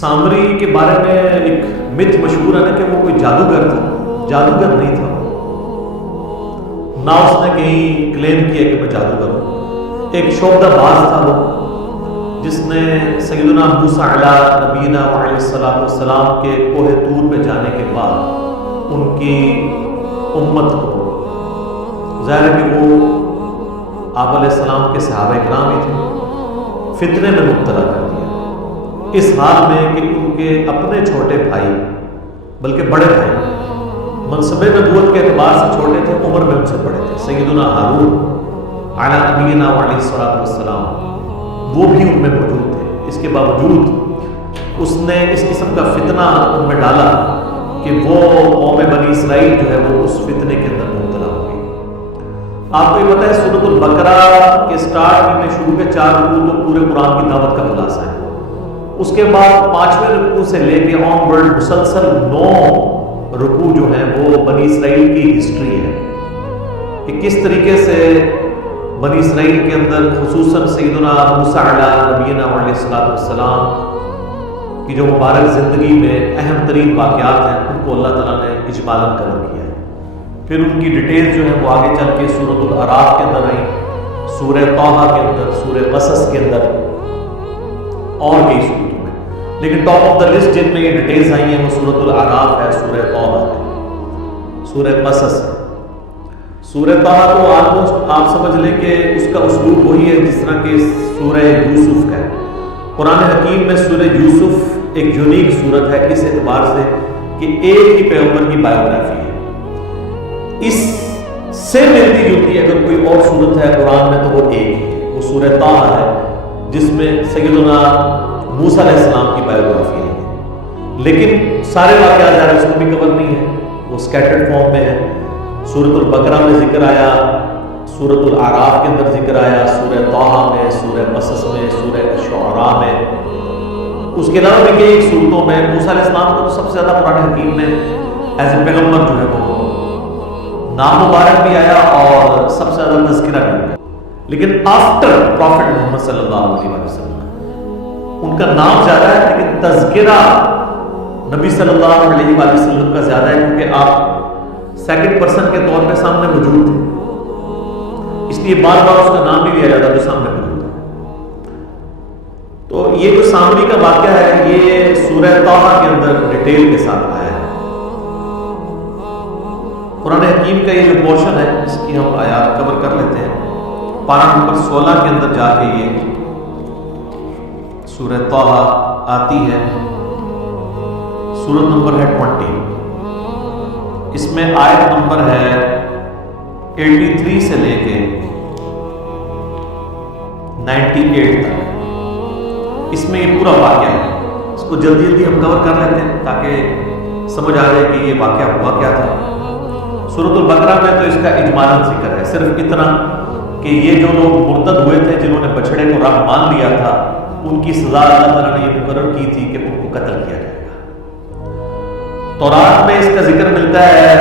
سامری کے بارے میں ایک مت مشہور ہے نا کہ وہ کوئی جادوگر تھا. جادوگر نہیں تھا، نہ اس نے کہیں کلیم کیا کہ میں جادوگر ہوں. ایک شعبدہ باز تھا وہ، جس نے سیدنا موسیٰ علیہ نبینا علیہ السلام کے کوہ طور پہ جانے کے بعد ان کی امت کو، ظاہر ہے کہ وہ آپ علیہ السلام کے صحابہ کرام ہی تھے، فتنے میں مبتلا کر دیا، اس حال میں کہ ان کے اپنے چھوٹے بھائی، بلکہ بڑے بھائی منصب نبوت کے اعتبار سے چھوٹے تھے، عمر میں ان سے بڑے تھے، سیدنا ہارون علیہ نبینا علیہ السلام، وہ بھی ان میں موجود تھے. اس کے باوجود اس نے اس قسم کا فتنہ ان میں ڈالا کہ وہ قوم بنی اسرائیل جو ہے وہ اس فتنے کے اندر مبتلا ہو گئی. آپ کو یہ پتہ ہے سورۃ البقرہ کے سٹارٹ میں شروع کے 4 رکوع تو پورے قرآن کی دعوت کا خلاصہ ہے. اس کے بعد 5ویں رکوع سے لے کے آن ورڈ مسلسل 9 رکوع جو ہیں وہ بنی اسرائیل کی ہسٹری ہے کہ کس طریقے سے بنی اسرائیل کے اندر خصوصاً سیدنا موسیٰ علیہ نبینا علیہ السلام کی جو مبارک زندگی میں اہم ترین واقعات ہیں ان کو اللہ تعالیٰ نے اجمالاً کور کیا ہے. پھر ان کی ڈیٹیل جو ہے وہ آگے چل کے سورۃ الاعراف کے اندر آئیں، سورہ طٰہٰ کے اندر، سورہ قصص کے اندر اور کئی صورتوں میں. لیکن ٹاپ آف دا لسٹ جن میں یہ ڈیٹیلز آئی ہیں وہ سورۃ الاعراف ہے، سورہ طٰہٰ ہے، سورہ قصص ہے. سورہ طٰہٰ کو آلموسٹ آپ سمجھ لیں کہ اس کا اسلوب وہی ہے جس طرح کہ سورہ یوسف کا ہے. قرآن حکیم میں سورہ یوسف ایک یونیک صورت ہے اس اعتبار سے کہ ایک ہی پیغمبر کی بایوگرافی ہے. اس سے ملتی جلتی اگر کوئی اور صورت ہے قرآن میں تو وہ ایک ہی ہے، وہ سورہ طٰہٰ ہے جس میں سیدنا موسیٰ علیہ السلام کی بایوگرافی ہے. لیکن سارے واقعات ظاہر اس میں بھی کور نہیں ہے، وہ سکیٹرڈ فارم میں ہے. سورۃ البقرہ میں ذکر آیا، سورۃ الاعراف کے اندر ذکر آیا، سورہ طٰہٰ میں، سورہ قصص میں، سورہ شعراء میں. اس کے علاوہ بھی ایک صورتوں میں موسیٰ علیہ السلام کو تو سب سے زیادہ قرآن حکیم میں ایز اے پیغمبر جو ہے وہ نام مبارک بھی آیا اور سب سے زیادہ تذکرہ بھی آیا. لیکن آفٹر پروفٹ محمد صلی اللہ علیہ وسلم ان کا نام زیادہ ہے لیکن تذکرہ نبی صلی اللہ علیہ وسلم کا زیادہ ہے، کیونکہ آپ سیکنڈ پرسن کے طور پہ سامنے موجود تھے، اس لیے بار بار اس کا نام بھی لیا جاتا جو سامنے موجود ہے. تو یہ جو سامری کا واقعہ ہے یہ سورہ طٰہٰ کے اندر ڈیٹیل کے ساتھ آیا ہے. قرآن حکیم کا یہ جو پورشن ہے اس کی ہم آیات کور کر لیتے ہیں. پارہ نمبر 16 کے اندر جا کے یہ سورہ طٰہٰ آتی ہے. سورت نمبر ہے 20، اس میں آیت نمبر ہے 83 سے لے کے 98 تک. اس میں یہ پورا واقعہ ہے، اس کو جلدی جلدی ہم کور کر لیتے ہیں تاکہ سمجھ آ جائے کہ یہ واقعہ ہوا کیا تھا. سورۃ البقرہ میں تو اس کا اجمالاً ذکر ہے، صرف اتنا کہ یہ جو لوگ مرتد ہوئے تھے جنہوں نے بچڑے کو رب مان لیا تھا ان کی سزا اللہ تعالیٰ نے یہ مقرر کی تھی کہ ان کو قتل کیا جائے گا. تورات میں اس کا ذکر ملتا ہے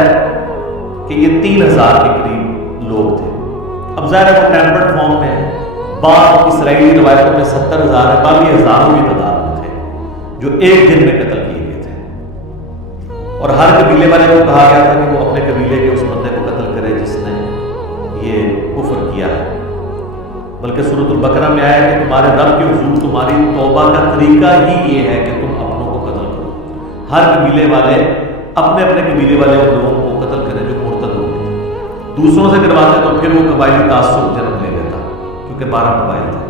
کہ یہ 3000 کے قریب لوگ تھے. اب ظاہر ہے وہ ٹیمپرڈ فارم میں ہے، بعض اسرائیلی روایتوں میں 70,000 ہے، باقی ہزاروں کی تعداد میں تھے جو ایک دن میں قتل کیے گئے تھے. اور ہر قبیلے والے کو کہا گیا تھا کہ وہ اپنے قبیلے کے اس بندے کو قتل کرے جس نے یہ کفر کیا ہے. بلکہ سورۃ البقرہ میں آیا کہ تمہارے رب کے حضور تمہاری توبہ کا طریقہ ہی یہ ہے کہ تم اپنوں کو قتل کرو. ہر قبیلے والے اپنے اپنے قبیلے والے لوگوں کو قتل کریں جو مرتد ہو گئے. دوسروں سے کرواتے تو پھر وہ قبائلی تعصب جنم لے لیتا کیونکہ 12 قبائل تھے.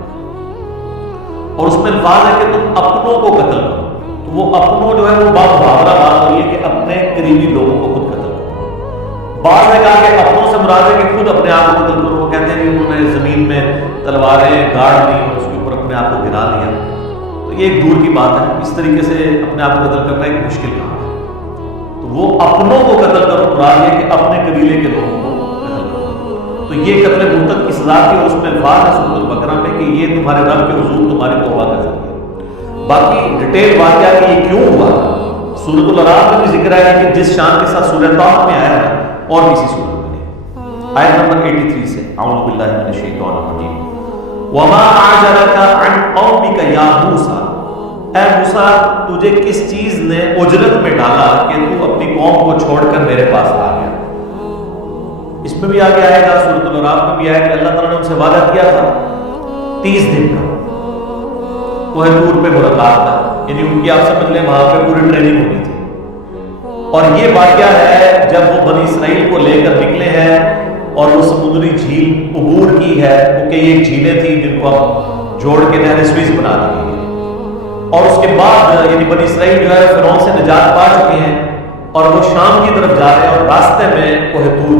اور اس میں الفاظ ہے کہ تم اپنوں کو قتل کرو. تو وہ اپنوں جو ہے وہ بات محاورہ بات ہوئی ہے کہ اپنے قریبی لوگوں کو خود قتل کرو. بعض نے کہا کہ اپنوں سے مراد ہے کہ خود اپنے آپ کو قتل کرو. وہ کہتے ہیں کہ انہوں نے زمین میں تلواریں گاڑ لی اور اس کے اوپر اپنے آپ کو گرا لیا. تو یہ ایک دور کی بات ہے، اس طریقے سے اپنے آپ کو قتل کرنا ایک مشکل کام ہے. تو وہ اپنوں کو قتل کرو مراد ہے کہ اپنے قبیلے کے لوگوں کو قتل کرو. تو یہ قتل مرتد کی سزا تھی اور اس میں الفاظ ہے سورۃ البقرہ میں کہ یہ تمہارے رب کے حضور تمہاری توبہ کا ذریعہ. باقی ڈیٹیل واقعہ کہ یہ کیوں ہوا سورۃ الاعراف میں بھی ذکر آیا کہ جس شان کے ساتھ سورہ طٰہٰ میں آیا ہے اور کسی صورت میں نہیں. آیت نمبر 83 سے اعوذ باللہ من الشیطان الرجیم وما اعجلک عن قومک یا موسیٰ، اے موسیٰ تجھے کس چیز نے اجرت میں ڈالا کہ تو اپنی قوم کو چھوڑ کر میرے پاس آ گیا؟ اس میں بھی آگے آئے گا، سورۃ الاعراف میں بھی آئے گا، اللہ تعالیٰ نے ان سے وعدہ کیا تھا 30 دن کا کوہ طور پہ ملاقات تھا، یعنی ان کی آپ سمجھ لیں وہاں پہ پوری ٹریننگ ہونی تھی۔ اور یہ واقعہ ہے جب وہ بنی اسرائیل کو لے کر نکلے ہیں اور وہ سمندری جھیل عبور کی ہے، وہ کئی ایک جھیلیں تھیں جن کو اب جوڑ کے نہر سوئز بنا دی گئی، اور اس کے بعد یعنی بنی اسرائیل جو ہے فرعون سے نجات پا چکے ہیں اور وہ شام کی طرف جا رہے ہیں، اور راستے میں کوہ طور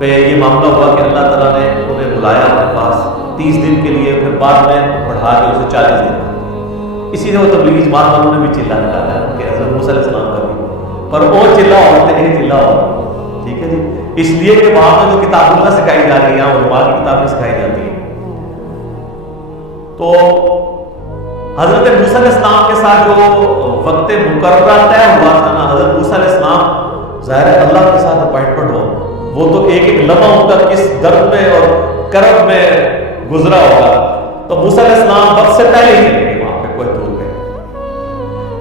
پہ یہ معاملہ ہوا کہ اللہ تعالیٰ نے انہیں بلایا اپنے پاس 30 دن کے لیے، پھر بعد میں بڑھا کے اسے 40 دن کر دیا۔ اسی سے وہ تبلیغی جماعت والوں نے بھی چلا نکالا ہے کہ حضرت موسیٰ علیہ السلام کا بھی، پر وہ چلا ہوتے ہیں چلا ہو، ٹھیک ہے جی، اس لیے کہ وہاں پہ جو کتاب اللہ سکھائی جا رہی ہے علماء کی کتابیں سکھائی جاتی ہیں۔ تو حضرت موسیٰ علیہ السلام کے ساتھ جو وقت مقررہ طے ہوا تھا نا، حضرت موسیٰ علیہ السلام ظاہر ہے اللہ کے ساتھ اپائنٹمنٹ ہو، وہ تو ایک ایک لمحہ ان کا کس درد میں اور کرب میں گزرا ہوگا، تو موسیٰ علیہ السلام وقت سے پہلے ہی چلے گئے وہاں پہ کوہ طور پہ،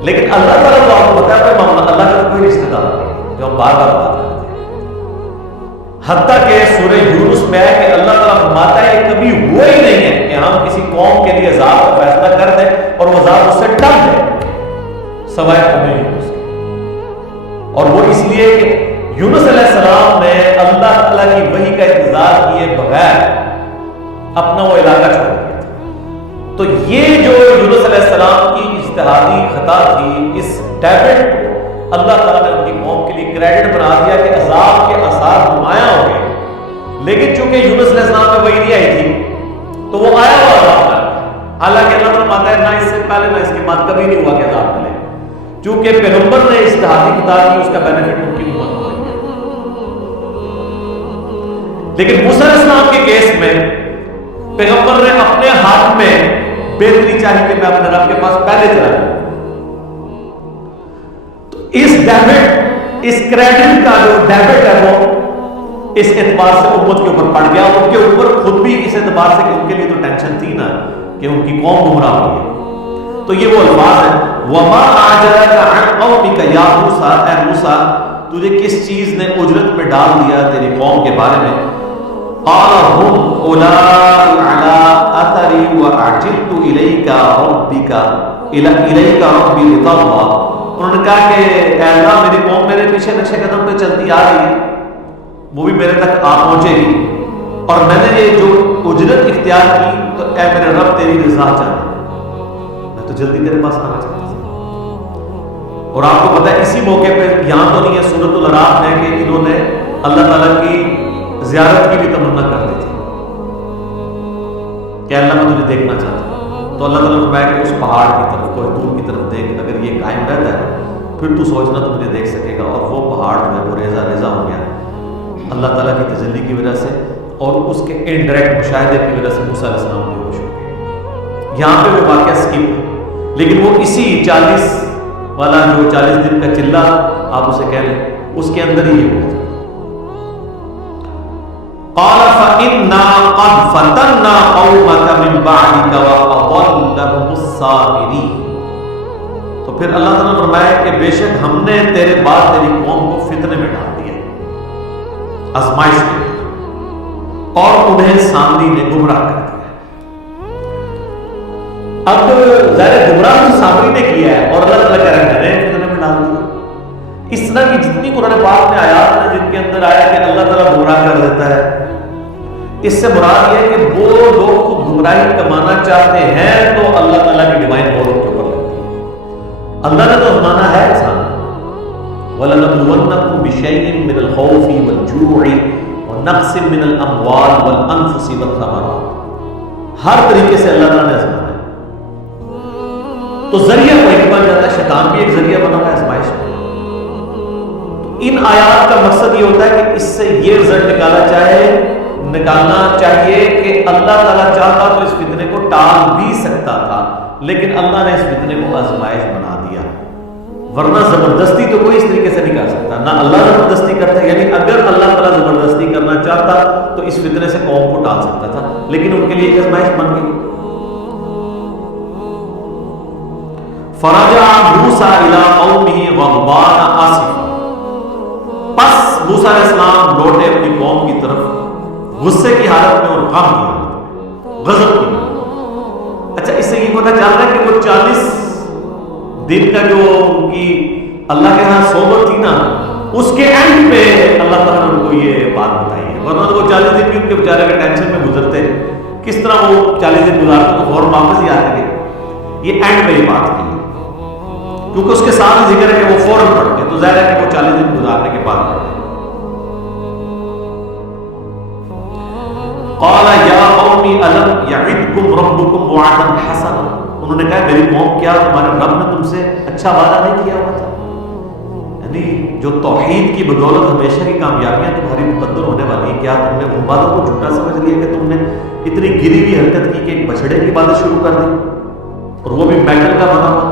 لیکن اللہ تعالیٰ کو آپ کو پتا ہے معاملہ اللہ کا کوئی رشتہ دار نہیں جو ہم بار بار بات کرتے ہیں، حتیٰ کہ سورہ یونس میں ہے کہ اللہ تعالیٰ فرماتا ہے یہ کبھی ہوا ہی نہیں ہے کہ ہم کسی قوم کے لیے عذاب کا فیصلہ کر دیں اور وہ عذاب اس سے ٹل جائے سوائے قوم یونس کے، اور وہ اس لیے کہ یونس علیہ السلام نے اللہ تعالیٰ کی وحی کا انتظار کیے بغیر اپنا وہ علاقہ چھوڑ دیا تھا۔ تو یہ جو یونس علیہ السلام کی اجتہادی خطا تھی، اس ڈیوڈ کو اللہ تعالیٰ نے ان کی قوم کے لیے کریڈٹ بنا دیا کہ عذاب کے آثار نمایاں ہو گئے، لیکن چونکہ یونس علیہ السلام میں وحی نہیں آئی تھی تو وہ آیا ہوا عذاب ہے، حالانکہ اللہ تعالیٰ ماتا ہے نہ اس سے پہلے نہ اس کے بعد کبھی نہیں ہوا کہ عذاب ملے، چونکہ پیغمبر نے اجتہادی خطا کی اس کا بینیفٹ ان کی امت کو مل گیا۔ لیکن موسیٰ علیہ السلام کے کیس میں پیغمبر نے اپنے ہاتھ میں بہتری چاہی کہ میں اپنے رب کے پاس پہلے چلا جاؤں، تو اس ڈیبٹ، اس کریڈٹ کا جو ڈیبٹ ہے وہ اس اعتبار سے امت کے اوپر پڑ گیا، ان کے اوپر خود بھی اس اعتبار سے کہ ان کے لیے تو ٹینشن تھی نا کہ ان کی قوم گمراہ ہوئی ہے۔ تو یہ وہ الفاظ ہیں وَمَا أَعْجَلَكَ عَنْ قَوْمِكَ يَا مُوسَىٰ، اے موسیٰ تجھے کس چیز نے اجرت میں ڈال دیا تیری قوم کے بارے میں؟ قَالَ هُمْ أُولَٰئِكَ عَلَىٰ أَثَرِي وَأَعْجِلْتُ إِلَيْكَ رَبِّي لِتَرْضَىٰ، انہوں نے کہا کہ اے اللہ میری قوم میرے پیچھے نقش قدم پہ چلتی آ رہی ہے، وہ بھی میرے تک آ پہنچے گی، اور میں نے یہ جو اجرت اختیار کی تو اے میرے رب تیری رضا چاہتا ہوں، میں تو جلدی تیرے پاس آنا چاہتا ہوں۔ اور آپ کو پتہ ہے اسی موقع پہ یہاں تو نہیں ہے سورۃ الاعراف میں کہ انہوں نے اللہ تعالیٰ کی زیارت کی بھی تمنا کر دی تھی کہ اللہ میں تجھے دیکھنا چاہتا ہوں، تو اللہ تعالیٰ نے فرمایا کہ اس پہاڑ کی طرف کوہ طور کی طرف دیکھ، اگر یہ قائم رہتا ہے پھر تو سوچنا تو مجھے دیکھ سکے گا، اور وہ پہاڑ جو ہے وہ ریزہ ریزہ ہو گیا اللہ تعالیٰ کی تجلی کی وجہ سے اور اس کے انڈائریکٹ مشاہدے کی وجہ سے موسیٰ علیہ السلام بے ہوش ہو گئے۔ یہاں پہ وہ واقعہ سکپ ہے، لیکن وہ اسی 40 والا جو 40 دن کا چلہ آپ اسے کہہ لیں اس کے اندر ہی یہ ہوا تھا۔ قال فإنا قد فتنا قومك من بعدك وأضلهم السامرين، تو پھر اللہ تعالیٰ نے فرمایا کہ بے شک ہم نے تیرے بعد تیری قوم کو فتنے میں ڈال دیا، آزمائش میں، اور انہیں سامری نے گمراہ کر دیا۔ اب ظاہر گمراہ تو سامری نے کیا ہے اور اللہ تعالیٰ کہہ رہے ہیں میں نے فتنے میں ڈال دیا۔ اس طرح کی جتنی قرآن پاک میں آیات ہیں جن کے اندر آیا کہ اللہ تعالیٰ گمراہ کر دیتا ہے، اس سے مراد یہ ہے کہ وہ لوگ خود گمراہی کمانا چاہتے ہیں تو اللہ تعالیٰ کی ڈیوائن پاور ان کے اوپر لگتی ہے۔ اللہ نے تو آزمانا ہے انسان، وَلَنَبْلُوَنَّكُمْ بِشَيْءٍ مِّنَ الْخَوْفِ وَالْجُوعِ وَنَقْصٍ مِّنَ الْأَمْوَالِ وَالْأَنفُسِ وَالثَّمَرَاتِ، ہر طریقے سے اللہ تعالیٰ نے آزمانا ہے۔ تو ذریعہ کوئی بن جاتا ہے، شیطان بھی ایک ذریعہ بنا ہوا ہے آزمائش میں۔ ان آیات کا مقصد یہ ہوتا ہے کہ اس سے یہ رزلٹ نکالنا چاہیے کہ اللہ تعالیٰ چاہتا تو اس فتنے کو ٹال بھی سکتا تھا، لیکن اللہ نے اس فتنے کو آزمائش بنا دیا، ورنہ زبردستی تو کوئی اس طریقے سے نہیں کر سکتا، نہ اللہ زبردستی کرتا، یعنی اگر اللہ تعالیٰ زبردستی کرنا چاہتا تو اس فتنے سے قوم کو ٹال سکتا تھا، لیکن ان کے لیے ایک آزمائش بن گئی۔ فرجع موسیٰ الی قومہ غضبان آسفا، پس موسیٰ علیہ السلام لوٹے اپنی قوم کی طرف غصے کی حالت میں اور غم کی حالت میں، غضب کی حالت میں۔ اچھا، اس سے یہ پتہ چل رہا ہے کہ وہ 40 دن کا جو ان کی اللہ کے ہاں صحبت تھی نا، اس کے اینڈ پہ اللہ تعالیٰ نے ان کو یہ بات بتائی ہے، ورنہ تو وہ 40 دن بھی ان کے بیچارے کے ٹینشن میں گزرتے، کس طرح وہ 40 دن گزارتے تو فوراً واپس ہی آتے گئے۔ یہ اینڈ پہ یہ بات کی ہے، کیونکہ اس کے ساتھ ذکر ہے کہ وہ فوراً پڑھ گئے، تو ظاہر ہے کہ وہ 40 دن گزارنے کے بعد پڑھ گئے۔ قال یا قوم الم یعدکم ربکم وعدا حسنا، انہوں نے کہا میری قوم کیا تمہارے رب نے تم سے اچھا وعدہ نہیں کیا ہوا تھا؟ یعنی جو توحید کی بدولت ہمیشہ کی کامیابیاں تمہاری مقدر ہونے والی ہیں، کیا تم نے ان باتوں کو جھوٹا سمجھ لیا کہ تم نے اتنی گری ہوئی حرکت کی کہ ایک بچڑے کی عبادت شروع کر دی، اور وہ بھی میٹل کا بنا ہوا؟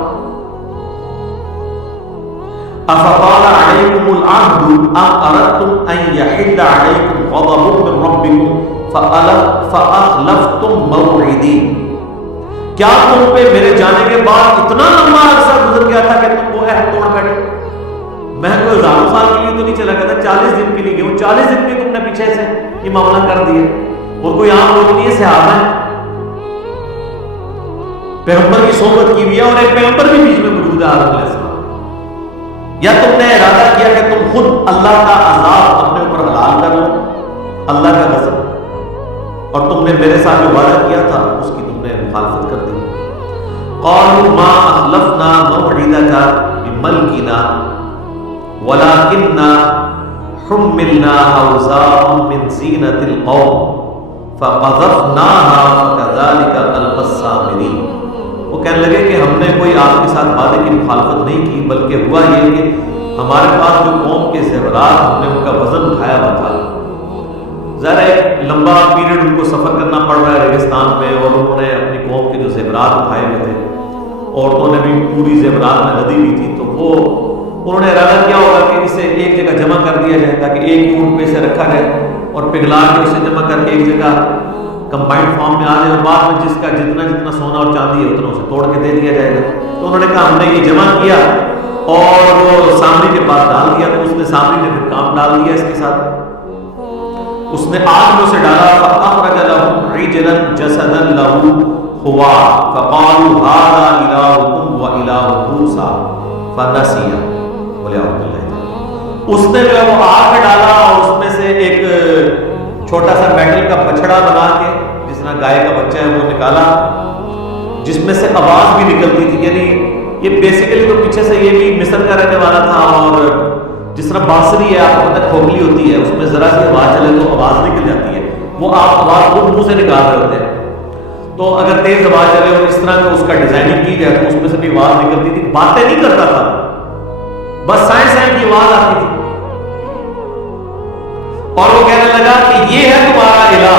افطال علیکم العہد ام اردتم ان یحل علیکم غضب من ربکم فاخلفتم موعدی، کیا تم پہ میرے جانے کے بعد اتنا لمبا عرصہ گزر گیا تھا کہ تم وہ عہد توڑ بیٹھے؟ میں کوئی 1000 سال کے لیے تو نہیں چلا گیا تھا، 40 دن کے لیے گیا ہوں، 40 دن میں تم نے پیچھے سے یہ معاملہ کر دیا، اور کوئی عام لوگ نہیں ہے، صحابہ ہیں، پیغمبر کی صحبت کی ہوئی ہے، اور ایک پیغمبر بھی بیچ میں موجود ہے آدم علیہ السلام۔ یا تم نے ارادہ کیا کہ تم خود اللہ کا عذاب اپنے اوپر حلال کر لو، اللہ کا غضب، اور تم نے میرے ساتھ جو وعدہ کیا تھا اس کی تم نے مخالفت کر دی۔ قالوا ما اخلفنا موعدك بملكنا ولكننا حملنا اوزارا من زینۃ القوم فقذفناها فكذلك القى السامرین، وہ کہنے لگے کہ ہم نے کوئی آپ کے ساتھ وعدے کی مخالفت نہیں کی، بلکہ ہوا یہ کہ ہمارے پاس جو قوم کے زیورات ہم نے ان کا وزن اٹھایا ہوا تھا، ظاہر ایک لمبا پیریڈ ان کو سفر کرنا پڑ رہا ہے ریگستان میں، اور انہوں نے اپنی قوم کے جو زیورات اٹھائے ہوئے تھے، عورتوں نے بھی پوری زیورات میں لدی ہوئی تھی، تو وہ انہوں نے ارادہ کیا ہوگا کہ اسے ایک جگہ جمع کر دیا جائے تاکہ ایک ہی اونٹ پہ اسے رکھا جائے اور پگھلا کے اسے جمع کر کے ایک جگہ کمبائنڈ فارم میں آ جائے، اور بعد میں جس کا جتنا سونا اور چاندی ہے اتنا اسے توڑ کے دے دیا جائے گا۔ تو انہوں نے کہا ہم نے یہ جمع کیا اور وہ سامری کے پاس ڈال دیا، تو اس نے سامری نے پھر کام ڈال دیا اس کے ساتھ، اس نے آگ میں اسے ڈالا، فأخرج لهم عجلا جسدا له خوار فقالوا هذا إلهكم وإله موسى فنسي، بولے اس نے جو ہے وہ آگ میں ڈالا اور اس میں سے ایک چھوٹا سا میٹل کا بچڑا بنا کے جس طرح گائے کا بچہ ہے وہ نکالا، جس میں سے آواز بھی نکلتی تھی، یعنی یہ بیسیکلی تو پیچھے سے یہ بھی مصر کا رہنے والا تھا، اور جس طرح بانسری ہے آپ کو پتہ کھوکھلی ہوتی ہے، اس میں ذرا سی آواز چلے تو آواز نکل جاتی ہے، وہ آپ آواز خود منہ سے نکال رہے ہوتے ہیں، تو اگر تیز آواز چلے اور اس طرح کا اس کا ڈیزائننگ کی جائے تو اس میں سے بھی آواز نکلتی تھی، باتیں نہیں کرتا تھا، بس سائن سائن کی آواز آتی تھی، اور وہ کہنے لگا کہ یہ ہے تمہارا الہ،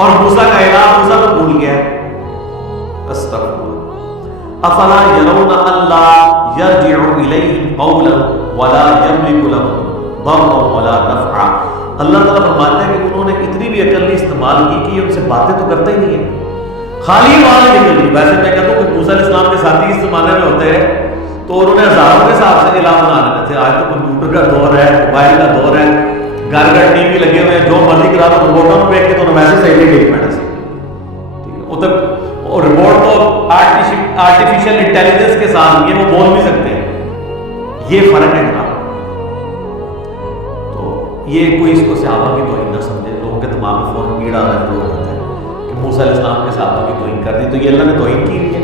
اور موسیٰ کا الہ موسیٰ تو بھول گیا۔ استغفر افلا يرون الا يرجع اليهم قولا ولا يملك لهم ضرا ولا نفعا، اللہ تعالیٰ فرماتے ہیں کہ انہوں نے اتنی بھی عقل نہیں استعمال کی کہ یہ ان سے باتیں تو کرتا ہی نہیں ہے، خالی آواز نکل رہی۔ ویسے میں کہتا ہوں کہ موسیٰ علیہ السلام کے ساتھی اس زمانے میں ہوتے ہیں تو انہوں نے ہزاروں کے حساب سے الہ بنا لیتے تھے، آج تو کمپیوٹر کا دور ہے، موبائل کا دور ہے، گھر گھر ٹی وی لگے ہوئے ہیں، جو مرضی کرا تو رپورٹوں میں بیٹھ کے تو ویسے صحیح نہیں دیکھ پانا سی، ٹھیک ہے، اور رپورٹ تو آرٹیفیشل انٹیلیجنس کے ساتھ یہ وہ بول بھی سکتے ہیں، یہ فرق ہے جناب۔ تو یہ کوئی اس کو صحابہ کی توہین نہ سمجھے، لوگوں کے دماغ میں فوراً کیڑا رہتا ہے کہ موسیٰ علیہ السلام کے صحابہ کی توہین کر دی تو یہ اللہ نے توہین کی ہوئی ہے،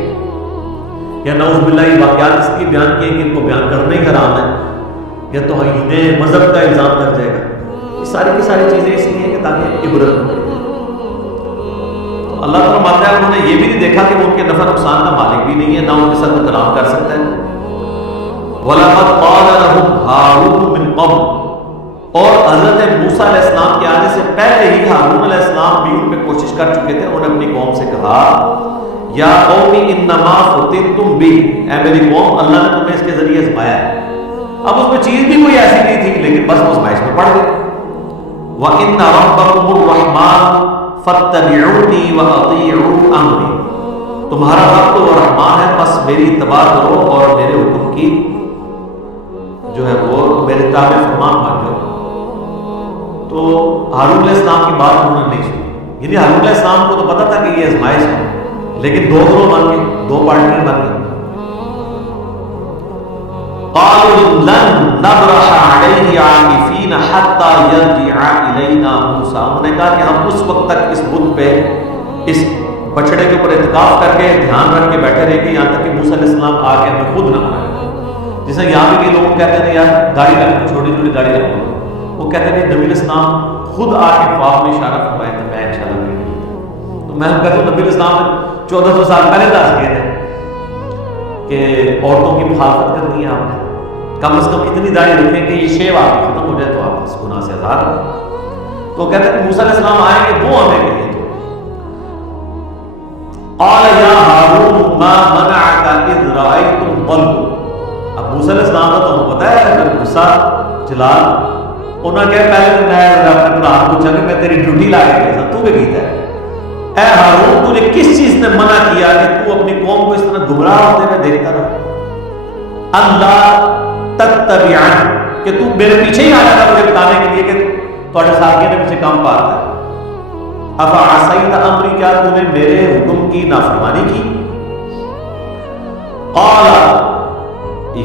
یا نعوذ باللہ یہ واقعات اس لیے بیان کیے کہ ان کو بیان کرنا ہی حرام ہے، یا توہین مذہب کا الزام لگ جائے گا، یہ ساری کی ساری چیزیں اس لیے کہ تاکہ عبرت ہو۔ تو اللہ تعالیٰ مانتا ہے انہوں نے یہ بھی نہیں دیکھا کہ وہ ان کے نفع نقصان کا مالک بھی نہیں ہے، نہ ان کے ساتھ کلام کر سکتا ہے۔ وَلَقَدْ قَالَ لَهُمْ هَارُونُ مِنْ قَبْلُ، اور حضرت موسیٰ علیہ السلام کے آنے سے پہلے ہی ہارون علیہ السلام بھی ان پہ کوشش کر چکے تھے، انہوں نے اپنی قوم سے کہا یا قوم انما فتنتم بہ، اے میری قوم اللہ نے تمہیں اس کے ذریعے آزمایا ہے۔ اب اس میں چیز بھی کوئی ایسی نہیں تھی لیکن بس وہ آزمائش میں پڑ گئے۔ وَإِنَّ رَبَّكُمُ الرَّحْمَنُ فَاتَّبِعُونِي وَأَطِيعُوا أَمْرِي، تمہارا رب تو وہ رحمان ہے، بس میری اتباع کرو اور میرے حکم کی جو ہے وہ میرے تابع فرمان مان جاؤ۔ تو ہارون علیہ السلام کی بات انہوں نے نہیں سنی، یعنی ہارون علیہ السلام کو تو پتا تھا کہ یہ آزمائش ہے، لیکن دو گروہ بن گئے، دو پارٹنر بن گئے۔ قالوا لن نبرح علیہ عاکفین حتی یرجع الینا موسیٰ، انہوں نے کہا کہ ہم اس وقت تک اس بت پہ، اس بچڑے کے اوپر اعتکاف کر کے دھیان رکھ کے بیٹھے رہے گے یہاں تک کہ موسیٰ علیہ السلام آ کے ہمیں خود نہ مارے۔ جیسے یہاں بھی لوگ کہتے ہیں یار داڑھی رکھو، چھوٹی چھوٹی داڑھی رکھو، وہ کہتے ہیں نبی علیہ السلام خود آ کے خواب میں اشارہ فرمائے تھے میں انشاءاللہ نہیں، تو میں کہتا ہوں نبی علیہ السلام نے 1400 سال پہلے دس کہے تھے کہ عورتوں کی مخالفت کرنی ہے آپ نے، کم از کم اتنی داڑھی رکھیں کہ یہ شیو آپ ختم ہو جائے تو آپ اس گناہ سے آزاد ہیں۔ تو کہتے ہیں کہ موسیٰ علیہ السلام آئیں گے وہ ہمیں کہیں تو قال یا ہارون ما منعک اذ رأیتم ضلوا، اب موسیٰ علیہ السلام کا تو پتا ہے اگر غصہ جلال انہوں نے کہا پہلے تو میں اپنے قرآن پوچھا کہ میں تیری ڈیوٹی لا کے گیا تو بھی کیتا ہے، اے ہارون تو نے کس چیز نے منع کیا کہ تو اپنی قوم کو اس طرح گمراہ ہوتے ہوئے دیکھتا رہا، اللہ تتبعن کہ تو میرے پیچھے ہی آیا تھا مجھے بتانے کے لیے کہ تھوڑے ساتھیوں نے پیچھے کام پاتا ہے، افعصیت امری کیا تو نے میرے حکم کی نافرمانی کی، قال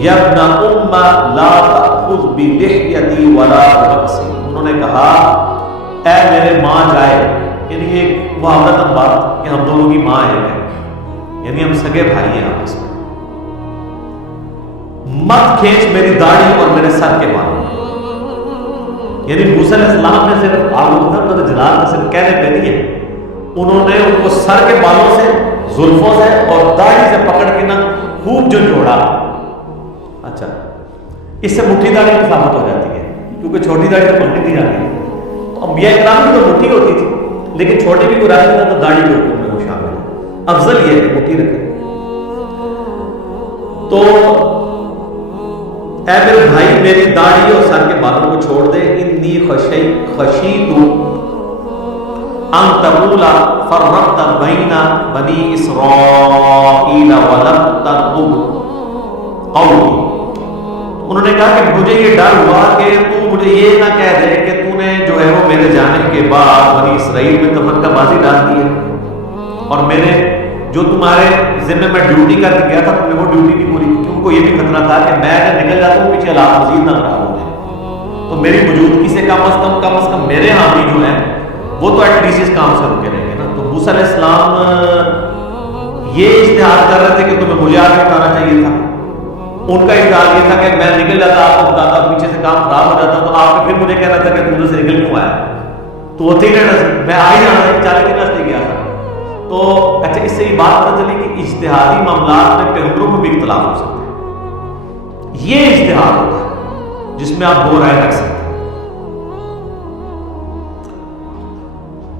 یا ابن ام لا تأخذ بلحیتی ولا برأسی، انہوں نے کہا اے میرے ماں جائے، یعنی ایک محبت بات کہ ہم دونوں کی ماں ایک ہے، یعنی ہم سگے بھائی ہیں آپس میں، مت کھینچ میری داڑھی اور میرے سر کے بال، یعنی موسیٰ علیہ السلام نے صرف آلودہ جلال نے صرف کہنے پہ نہیں ہے، انہوں نے ان کو سر کے بالوں سے، زلفوں سے اور داڑھی سے پکڑ کے نا خوب جو جوڑا۔ اچھا اس سے مٹھی داڑھی کی ثابت ہو جاتی ہے کیونکہ چھوٹی داڑھی تو پکڑی نہیں جاتی ہے، تو انبیاء کرام کی تو مٹھی ہوتی تھی لیکن چھوٹی بھی کوئی رکھتا تو داڑھی کے حکم میں وہ شامل ہے، افضل یہ ہے کہ مٹھی رکھے۔ تو اے میرے بھائی میری داڑھی اور سر کے بالوں کو چھوڑ دے، انی خشیت ان تقول فرقت بین بنی اسرائیل ولم ترقب قولی، انہوں نے کہا کہ مجھے یہ ڈر ہوا کہ تو مجھے یہ نہ کہہ دے کہ تو نے جو ہے وہ میرے جانے کے بعد بنی اسرائیل میں تفرقہ بازی ڈال دی ہے، اور میرے جو تمہارے ذمہ میں ڈیوٹی کر کے گیا تھا تم نے وہ ڈیوٹی نہیں پوری کی، ان کو یہ بھی خطرہ تھا کہ میں اگر نکل جاتا ہوں پیچھے حالات مزید نہ خراب ہو جائے، تو میری موجودگی سے کم از کم میرے حامی جو ہیں وہ تو ایٹ لیسٹ اس کام سے رکے رہیں گے نا۔ تو موسیٰ علیہ السلام یہ اجتہاد کر رہے تھے کہ تمہیں مجھے آگے بتانا چاہیے تھا، ان کا اجتہاد یہ تھا کہ میں نکل جاتا آپ کو بتاتا پیچھے سے کام خراب ہو جاتا تو آپ نے پھر مجھے کہنا تھا کہ تم سے نکل کیوں آیا، تو وہ تھی میں آ ہی جانا تھا، 40 دن راستے گیا تھا۔ تو اچھا اس سے یہ بات پتہ چلی کہ اجتہادی معاملات میں پیغمبروں میں بھی اختلاف ہو سکتے ہیں، یہ اجتہاد ہوتا ہے جس میں آپ دو رائے رکھ سکتے ہیں۔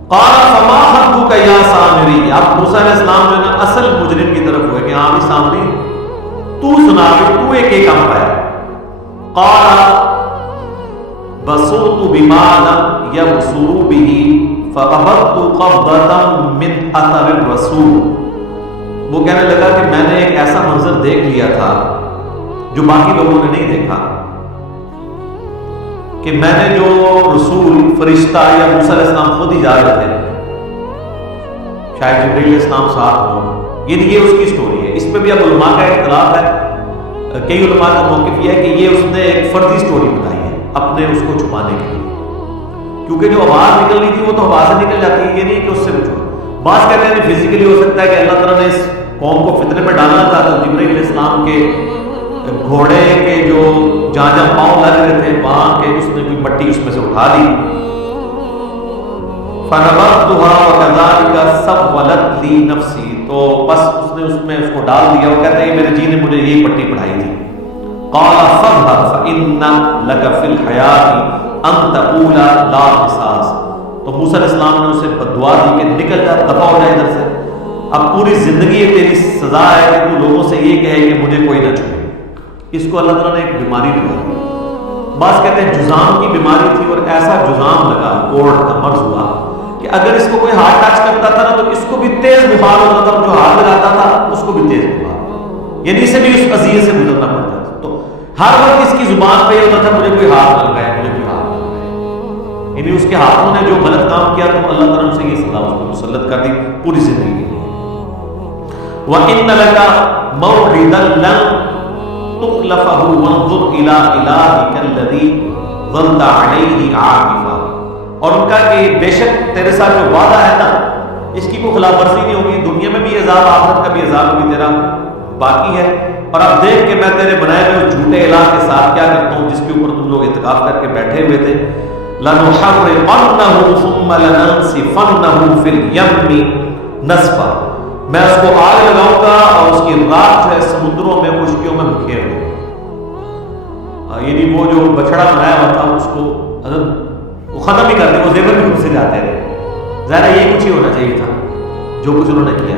قال فما خطبك یا سامری، اب موسیٰ علیہ السلام جو ہے نا اصل مجرم کی طرف ہوئے کہ ہاں بھی سامری تو سنا بھی تو ایک کام پایا۔ قال بصرت بما لم يبصروا به فقبضت قبضة من اثر الرسول، وہ کہنے لگا کہ میں نے ایک ایسا منظر دیکھ لیا تھا جو باقی لوگوں نے نہیں دیکھا، کہ میں نے جو رسول فرشتہ یا موسیٰ علیہ السلام خود ہی جا رہے تھے، شاید جبریل علیہ السلام ساتھ ہوں، یہ اس کی سٹوری ہے۔ اس پہ بھی اب علماء کا اختلاف ہے، کئی علماء کا موقف یہ ہے کہ یہ اس نے ایک فردی سٹوری بتائی ہے اپنے اس کو چھپانے کے لیے، کیونکہ جو آواز نکل رہی تھی وہ تو ہوا سے نکل جاتی ہے، یہ نہیں کہ اس سے بچو۔ بعض کہتے ہیں فزیکلی ہو سکتا ہے کہ اللہ تعالیٰ نے اس قوم کو فتنے میں ڈالنا تھا تو جبریل علیہ السلام کے گھوڑے کے جو جہاں پاؤں لگ رہے تھے وہاں کے اس نے کوئی مٹی اس میں سے اٹھا لی، فَنَبَذْتُهَا وَكَذَلِكَ سَوَّلَتْ لِي نَفْسِي، تو بس اس نے اس میں اس کو ڈال دیا۔ وہ کہتا ہے یہ میرے جی نے مجھے یہی پٹی پڑھائی تھی۔ قَالَ فَاذْهَبْ فَإِنَّ لَكَ فِي الْحَيَاةِ أَن تَقُولَ لَا قِصَاص، تو موسیٰ علیہ السلام نے اسے بددعا دی کہ نکل جا، دفع ہو جائے ادھر سے، اب پوری زندگی تیری سزا ہے کہ تو لوگوں سے یہ کہے کہ مجھے کوئی نہ چھوڑے۔ اس کو اللہ تعالیٰ نے ایک بیماری لگا دی، بعض کہتے ہیں جزام کی بیماری تھی اور ایسا جزام لگا، کوڑ کا مرض ہوا کہ اگر اس کو کوئی ہاتھ ٹچ کرتا تھا نا تو اس کو بھی تیز بخار ہوتا تھا، جو ہاتھ لگاتا تھا اس کو بھی تیز بخار، یعنی اسے بھی اس اذیت سے گزرنا پڑتا تھا۔ تو ہر وقت اس کی زبان پہ یہ ہوتا تھا مجھے کوئی ہاتھ نہ لگائے، مجھے کوئی ہاتھ نہ لگائے، یعنی اس کے ہاتھوں نے جو غلط کام کیا تو اللہ تعالیٰ سے یہ سزا اس کو مسلط کر دی پوری زندگی کے لیے۔ وَإِنَّ لَكَ مَوْعِدًا لَّن تُخْلَفَهُ وَانظُرْ إِلَىٰ إِلَٰهِكَ الَّذِي ظَلْتَ عَلَيْهِ عَاكِفًا، اور ان کا کہ بے شک تیرے ساتھ جو وعدہ ہے نا اس کی کوئی خلاف ورزی نہیں ہوگی، دنیا میں بھی عذاب، آخرت کا بھی عذاب بھی تیرا باقی ہے، اور اب دیکھ کہ میں تیرے بنائے ہوئے اس جھوٹے الہ کے ساتھ کیا کرتا ہوں جس کے اوپر تم لوگ اعتکاف کر کے بیٹھے ہوئے تھے۔ لَنُحَرِّقَنَّهُ ثُمَّ لَنَنسِفَنَّهُ فِي الْيَمِّ نَسْفًا، میں اس کو آگ لگاؤں گا اور اس کی راکھ جو ہے سمندروں میں خشکیوں میں بکھیر دوں گا۔ یعنی وہ جو بچڑا بنایا ہوا تھا اس کو وہ ختم ہی کر دیں، وہ زیور بھی خود سے جاتے رہے، ظاہر یہ کچھ ہی ہونا چاہیے تھا جو کچھ انہوں نے کیا۔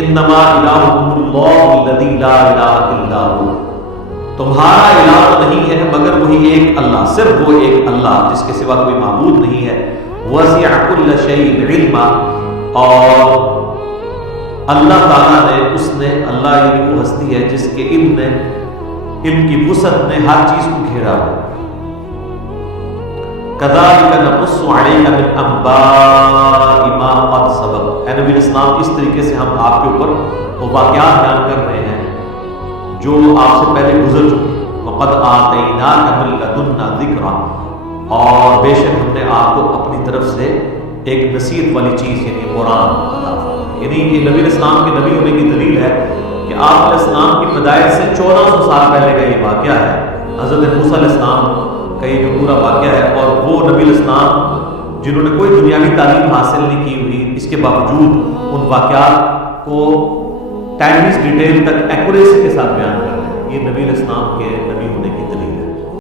انما الہکم اللہ الذی لا الہ الا ہو، تمہارا الہ نہیں ہے مگر وہی ایک اللہ، صرف وہ ایک اللہ جس کے سوا کوئی معبود نہیں ہے۔ وسع کل شیء علما، اور اللہ تعالیٰ نے اس نے، اللہ یعنی وہ ہستی ہے جس کے علم کی وسعت نے ہر چیز کو گھیرا ہوا۔ کذالک نقص علیک من انباء ما قد سبق، اے نبی اسلام اس طریقے سے ہم آپ کے اوپر وہ واقعات بیان کر رہے ہیں جو آپ سے پہلے گزر چکے۔ وقد آتیناک من لدنا ذکرا، اور بے شک ہم نے آپ کو اپنی طرف سے ایک نصیحت والی چیز یعنی قرآن عطا فرمایا۔ یعنی یہ نبی اسلام کے نبی ہونے کی دلیل ہے کہ آپ علیہ السلام کی پیدائش سے 1400 سال پہلے کا یہ واقعہ ہے، حضرت موسیٰ علیہ السلام کا یہ جو پورا واقعہ ہے، اور وہ نبی الاسلام جنہوں نے کوئی دنیاوی تعلیم حاصل نہیں کی ہوئی، اس کے باوجود ان واقعات کو ٹائملیس ڈیٹیل تک ایکوریسی کے ساتھ بیان